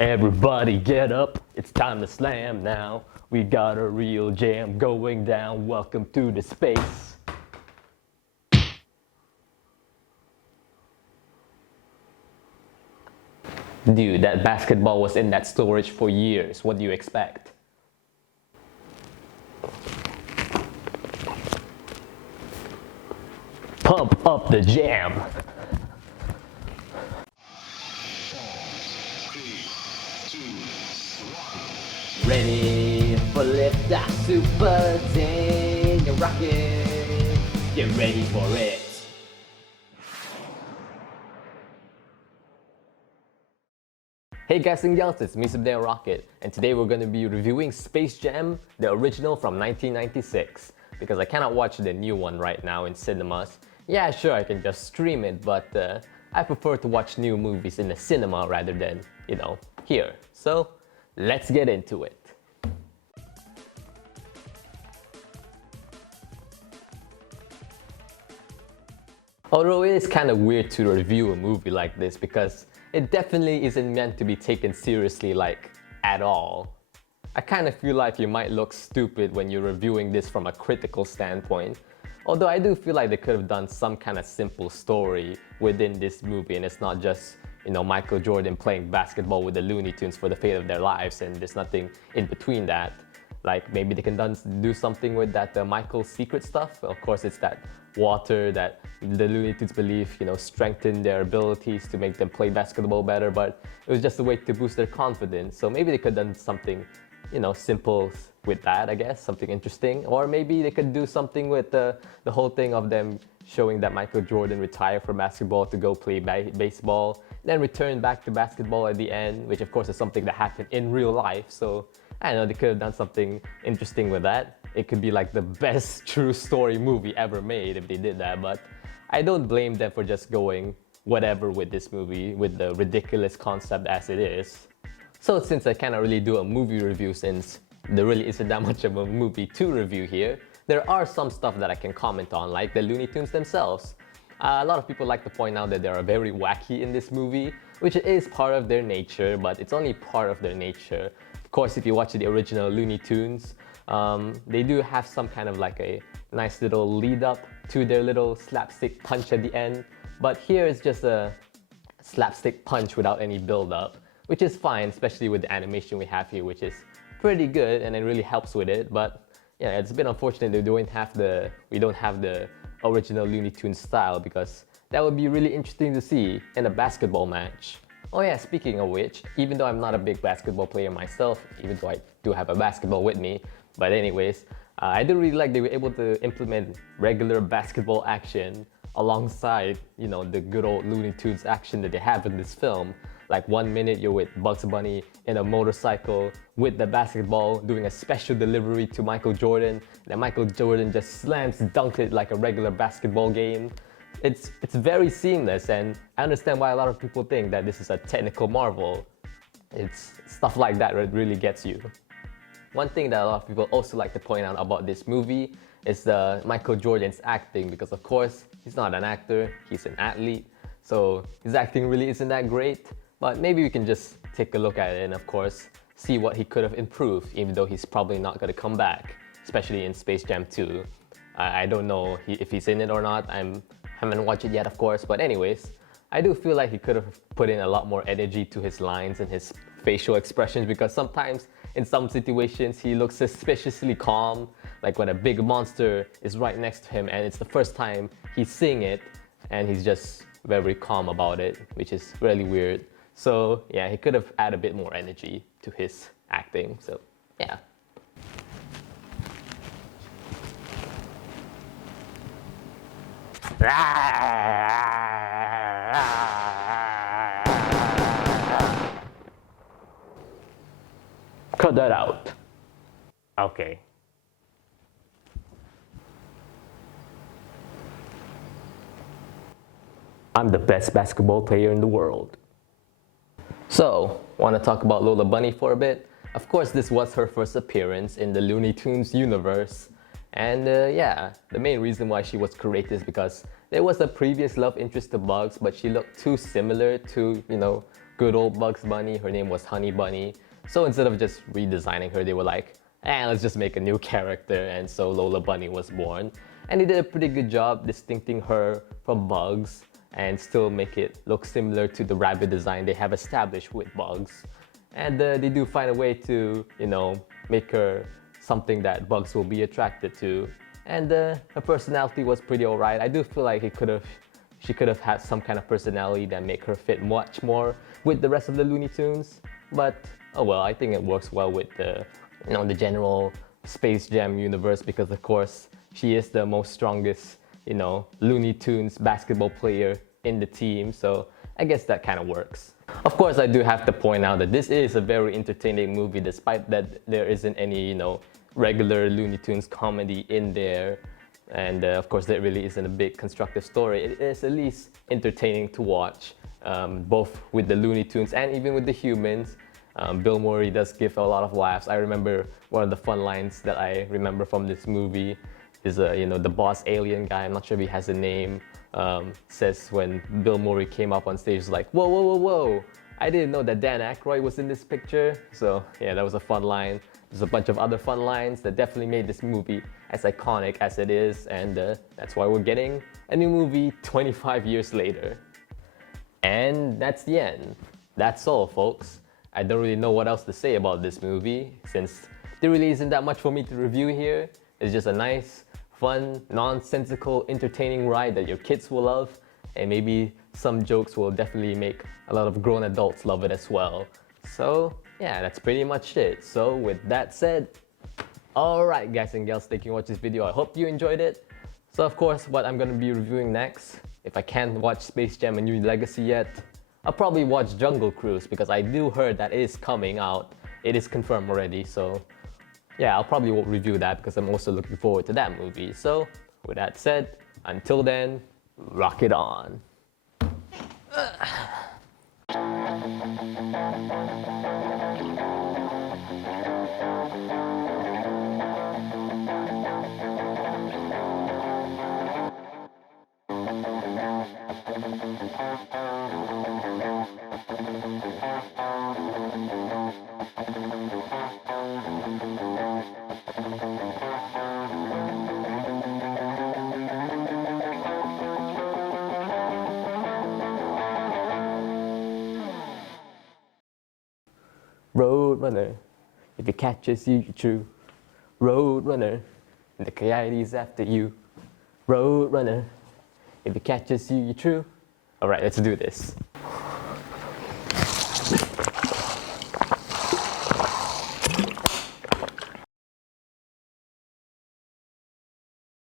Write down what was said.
Everybody get up, it's time to slam now. We got a real jam going down, welcome to the space. Dude, that basketball was in that storage for years, what do you expect? Pump up the jam. Ready for liftoff, super zing and rocket. Get ready for it. Hey guys and gals, it's me Subday Rocket, and today we're going to be reviewing Space Jam, the original from 1996, because I cannot watch the new one right now in cinemas. Yeah, sure, I can just stream it, but I prefer to watch new movies in the cinema rather than, here. So, let's get into it. Although it is kind of weird to review a movie like this because it definitely isn't meant to be taken seriously at all. I kind of feel like you might look stupid when you're reviewing this from a critical standpoint. Although I do feel like they could have done some kind of simple story within this movie and it's not just, Michael Jordan playing basketball with the Looney Tunes for the fate of their lives and there's nothing in between that. Like maybe they can do something with that Michael's secret stuff. Of course, it's that water that the Looney Tunes believe, strengthen their abilities to make them play basketball better. But it was just a way to boost their confidence. So maybe they could have done something, simple with that, I guess, something interesting. Or maybe they could do something with the whole thing of them showing that Michael Jordan retired from basketball to go play baseball, then return back to basketball at the end, which of course is something that happened in real life. So I don't know, they could have done something interesting with that. It could be like the best true story movie ever made if they did that, but I don't blame them for just going whatever with this movie, with the ridiculous concept as it is. So since I cannot really do a movie review since there really isn't that much of a movie to review here, there are some stuff that I can comment on, like the Looney Tunes themselves. A lot of people like to point out that they are very wacky in this movie, which is part of their nature, but it's only part of their nature. Of course, if you watch the original Looney Tunes, they do have some kind of like a nice little lead up to their little slapstick punch at the end. But here it's just a slapstick punch without any build up, which is fine, especially with the animation we have here, which is pretty good and it really helps with it. But yeah, it's a bit unfortunate that we don't have the original Looney Tunes style because that would be really interesting to see in a basketball match. Oh yeah, speaking of which, even though I'm not a big basketball player myself, even though I do have a basketball with me, but anyways, I do really like they were able to implement regular basketball action alongside, the good old Looney Tunes action that they have in this film. Like 1 minute you're with Bugs Bunny in a motorcycle with the basketball doing a special delivery to Michael Jordan, and Michael Jordan just slams dunked it like a regular basketball game. It's very seamless, and I understand why a lot of people think that this is a technical marvel. It's stuff like that that really gets you. One thing that a lot of people also like to point out about this movie is the Michael Jordan's acting, because of course he's not an actor, he's an athlete, so his acting really isn't that great. But maybe we can just take a look at it and of course see what he could have improved, even though he's probably not going to come back, especially in Space Jam 2. I don't know if he's in it or not. I haven't watched it yet, of course, but anyways, I do feel like he could have put in a lot more energy to his lines and his facial expressions, because sometimes in some situations he looks suspiciously calm, like when a big monster is right next to him and it's the first time he's seeing it and he's just very calm about it, which is really weird. So yeah, he could have added a bit more energy to his acting, so yeah. Cut that out. Okay. I'm the best basketball player in the world. So, want to talk about Lola Bunny for a bit? Of course, this was her first appearance in the Looney Tunes universe. And yeah, the main reason why she was created is because there was a previous love interest to Bugs, but she looked too similar to, good old Bugs Bunny. Her name was Honey Bunny. So instead of just redesigning her, they were like, let's just make a new character. And so Lola Bunny was born. And they did a pretty good job distincting her from Bugs and still make it look similar to the rabbit design they have established with Bugs. And they do find a way to, make her something that Bugs will be attracted to. And her personality was pretty alright. I do feel like she could have had some kind of personality that make her fit much more with the rest of the Looney Tunes. But oh well, I think it works well with the general Space Jam universe because of course she is the most strongest, Looney Tunes basketball player in the team. So I guess that kind of works. Of course, I do have to point out that this is a very entertaining movie despite that there isn't any, regular Looney Tunes comedy in there. And of course, there really isn't a big constructive story. It is at least entertaining to watch, both with the Looney Tunes and even with the humans. Bill Murray does give a lot of laughs. I remember one of the fun lines that I remember from this movie is, the boss alien guy, I'm not sure if he has a name, says when Bill Murray came up on stage, like, whoa, whoa, whoa, whoa, I didn't know that Dan Aykroyd was in this picture. So yeah, that was a fun line. There's a bunch of other fun lines that definitely made this movie as iconic as it is, and that's why we're getting a new movie 25 years later. And that's the end. That's all, folks. I don't really know what else to say about this movie, since there really isn't that much for me to review here. It's just a nice, fun, nonsensical, entertaining ride that your kids will love, and maybe some jokes will definitely make a lot of grown adults love it as well. So yeah, that's pretty much it. So with that said, alright guys and gals, thank you for watching this video. I hope you enjoyed it. So of course, what I'm gonna be reviewing next, if I can't watch Space Jam: A New Legacy yet, I'll probably watch Jungle Cruise because I do heard that it is coming out. It is confirmed already, so yeah, I'll probably review that because I'm also looking forward to that movie. So with that said, until then, rock it on. Roadrunner, if it catches you, you're true. Roadrunner, the coyote's after you. Roadrunner, if it catches you, you're true. Alright, let's do this.